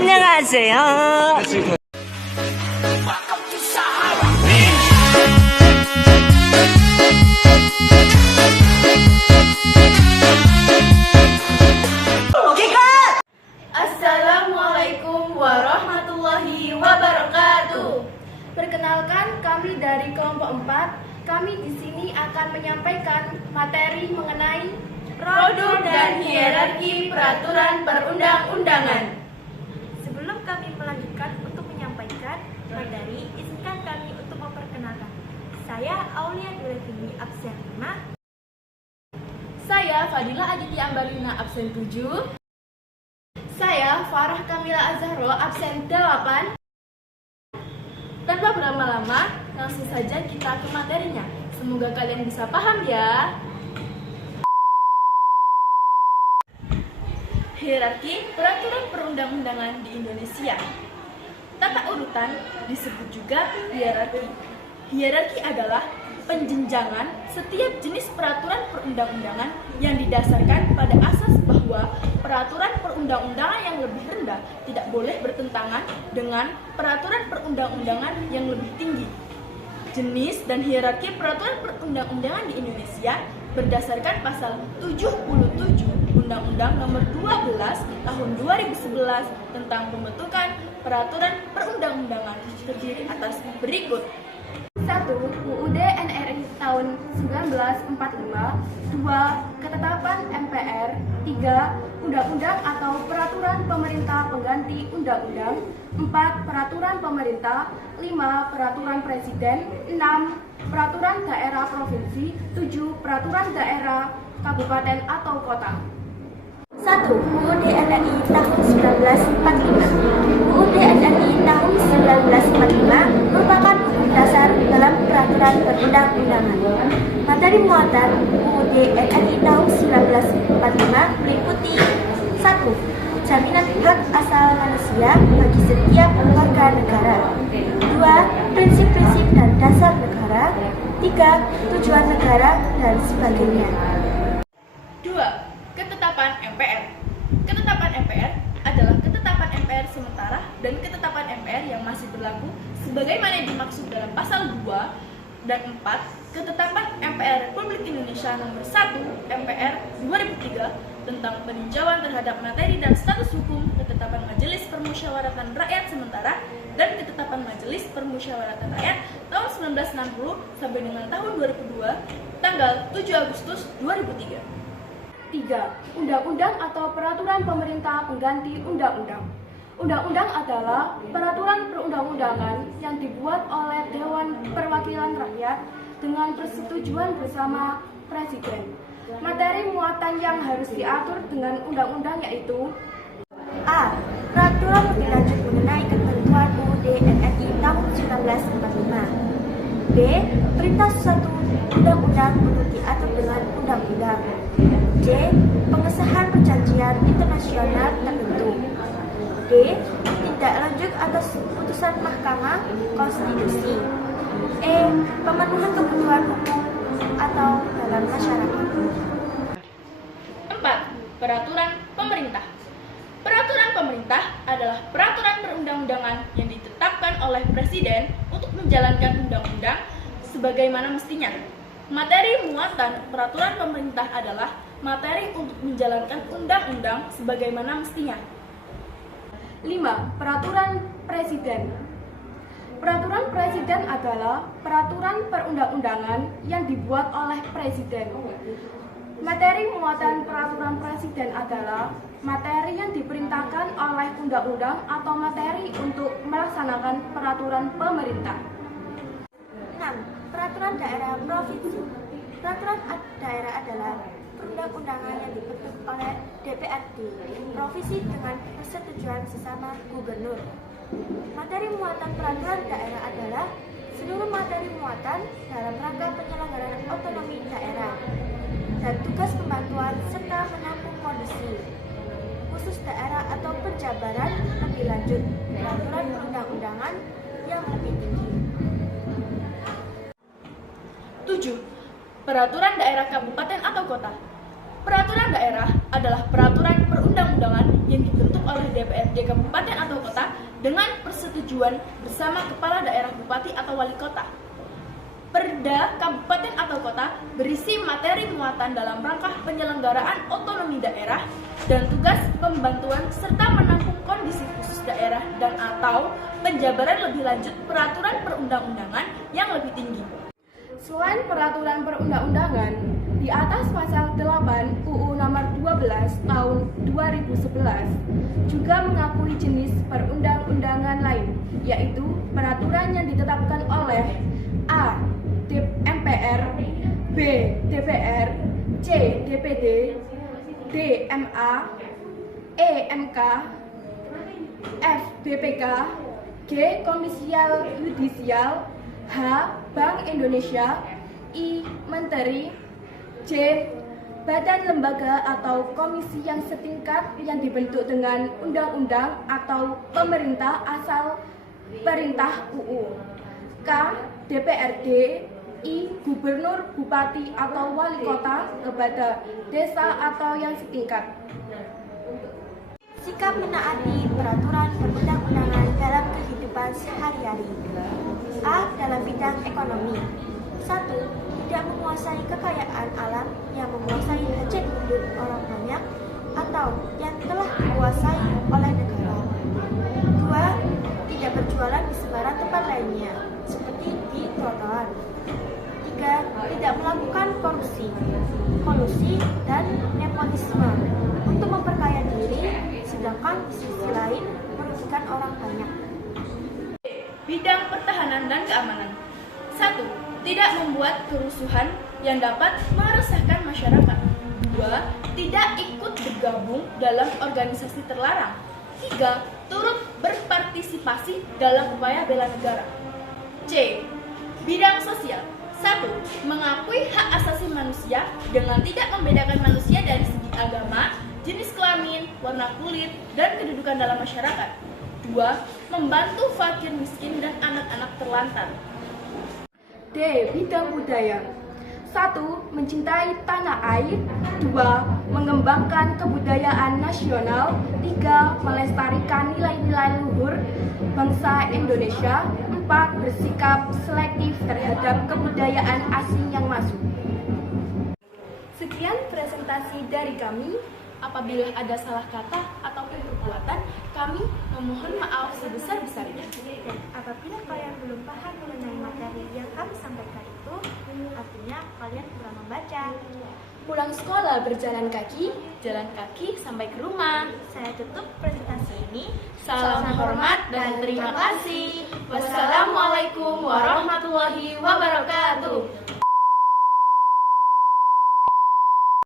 안녕하세요. Assalamualaikum warahmatullahi wabarakatuh. Perkenalkan, kami dari kelompok 4. Kami di sini akan menyampaikan materi mengenai produk dan hierarki peraturan perundang-undangan. Sebelum kami melanjutkan untuk menyampaikan materi, izinkan kami untuk memperkenalkan. Saya Aulia Durevini, absen 5. Saya Fadila Aditya Ambarina, absen 7. Saya Farah Kamila Azharo, absen 8. Tanpa berlama-lama, langsung saja kita ke materinya. Semoga kalian bisa paham ya. Hierarki peraturan perundang-undangan di Indonesia. Tata urutan disebut juga hierarki. Hierarki adalah penjenjangan setiap jenis peraturan perundang-undangan yang didasarkan pada asas bahwa peraturan perundang-undangan yang lebih rendah tidak boleh bertentangan dengan peraturan perundang-undangan yang lebih tinggi. Jenis dan hierarki peraturan perundang-undangan di Indonesia berdasarkan pasal 77 Undang-Undang Nomor 12 Tahun 2011 tentang pembentukan peraturan perundang-undangan terdiri atas berikut. 1. UUD NRI tahun 1945. 2. Ketetapan MPR. 3. Undang-undang atau peraturan pemerintah pengganti undang-undang. 4. Peraturan pemerintah. 5. Peraturan presiden. 6. Peraturan daerah provinsi. 7. Peraturan daerah kabupaten atau kota. 1. UUD NRI tahun 1945. UUD NRI tahun 1945 merupakan hukum dasar dalam peraturan perundang-undangan. Materi muatan UUD NRI tahun 1945 meliputi 1. Jaminan hak asal manusia bagi setiap warga negara. 2. Prinsip-prinsip dan dasar negara. 3. Tujuan negara dan sebagainya. 2. Ketetapan MPR. Ketetapan MPR adalah ketetapan MPR sementara dan ketetapan MPR yang masih berlaku sebagaimana dimaksud dalam pasal 2 dan 4 Ketetapan MPR Republik Indonesia Nomor 1 MPR 2003 tentang peninjauan terhadap materi dan status hukum, Ketetapan Majelis Permusyawaratan Rakyat Sementara dan Ketetapan Majelis Permusyawaratan Rakyat tahun 1960 sampai dengan tahun 2002 tanggal 7 Agustus 2003. 3. Undang-undang atau peraturan pemerintah pengganti undang-undang. Undang-undang adalah peraturan perundang-undangan yang dibuat oleh Dewan Perwakilan Rakyat dengan persetujuan bersama Presiden. Materi muatan yang harus diatur dengan undang-undang yaitu A. Peraturan lebih lanjut mengenai ketentuan UUD NRI tahun 1945. B. Perintah suatu undang-undang untuk diatur dengan undang-undang. C. Pengesahan perjanjian internasional tertentu. D. Tindak lanjut atas putusan Mahkamah Konstitusi. E. Pemenuhan kebutuhan hukum atau dalam masyarakat. 4. Peraturan pemerintah. Peraturan pemerintah adalah peraturan perundang-undangan yang ditetapkan oleh Presiden untuk menjalankan undang-undang sebagaimana mestinya. Materi muatan peraturan pemerintah adalah materi untuk menjalankan undang-undang sebagaimana mestinya. 5. Peraturan Presiden. Peraturan Presiden adalah peraturan perundang-undangan yang dibuat oleh Presiden. Materi muatan peraturan Presiden adalah materi yang diperintahkan oleh undang-undang atau materi untuk melaksanakan peraturan pemerintah. 6. Peraturan daerah provinsi. Peraturan daerah adalah perundang-undangan yang dibentuk oleh DPRD provinsi dengan persetujuan sesama gubernur. Materi muatan peraturan daerah adalah seluruh materi muatan dalam rangka penyelenggaraan otonomi daerah dan tugas pembantuan serta menampung kondisi khusus daerah atau penjabaran lebih lanjut peraturan perundang-undangan yang lebih tinggi. 7. Peraturan daerah kabupaten atau kota. Peraturan Peraturan daerah adalah peraturan perundang-undangan yang dibentuk oleh DPRD kabupaten atau kota dengan persetujuan bersama kepala daerah, bupati atau wali kota. Perda kabupaten atau kota berisi materi muatan dalam rangka penyelenggaraan otonomi daerah dan tugas pembantuan serta menampung kondisi khusus daerah dan atau penjabaran lebih lanjut peraturan perundang-undangan yang lebih tinggi. Selain peraturan perundang-undangan, di atas pasal 8 UU nomor 12 tahun 2011 juga mengakui jenis perundang-undangan lain, yaitu peraturan yang ditetapkan oleh A. MPR, B. DPR, C. DPD, D. MA, E. MK, F. BPK, G. Komisi Yudisial, H. Bank Indonesia, I. Menteri, J. Badan lembaga atau komisi yang setingkat yang dibentuk dengan undang-undang atau pemerintah asal perintah UU, K. DPRD, I. Gubernur, bupati atau wali kota kepada desa atau yang setingkat. Sikap menaati peraturan perundang-undangan dalam kehidupan sehari-hari. A. Dalam bidang ekonomi. 1. Tidak menguasai kekayaan alam yang menguasai hajat hidup orang banyak atau yang telah dikuasai oleh negara. 2. Tidak berjualan di sembarang tempat lainnya, seperti di trotoar. 3. Tidak melakukan korupsi, kolusi, dan nepotisme untuk memperkaya diri, sedangkan di sisi lain merugikan orang banyak. Bidang pertahanan dan keamanan. 1. Tidak membuat kerusuhan yang dapat meresahkan masyarakat. 2. Tidak ikut bergabung dalam organisasi terlarang. 3. Turut berpartisipasi dalam upaya bela negara. C. Bidang sosial. 1. Mengakui hak asasi manusia dengan tidak membedakan manusia dari segi agama, jenis kelamin, warna kulit, dan kedudukan dalam masyarakat. 2. Membantu fakir miskin dan anak-anak terlantar. D. Bidang budaya. 1. Mencintai tanah air. 2. Mengembangkan kebudayaan nasional. 3. Melestarikan nilai-nilai luhur bangsa Indonesia. 4. Bersikap selektif terhadap kebudayaan asing yang masuk. Sekian presentasi dari kami. Apabila ada salah kata ataupun perbuatan, kami memohon maaf sebesar-besarnya. Dan apabila kalian belum paham mengenai materi yang kami sampaikan itu, artinya kalian kurang membaca. Pulang sekolah berjalan kaki, jalan kaki sampai ke rumah. Saya tutup presentasi ini. Salam hormat dan terima kasih. Wassalamualaikum warahmatullahi wabarakatuh.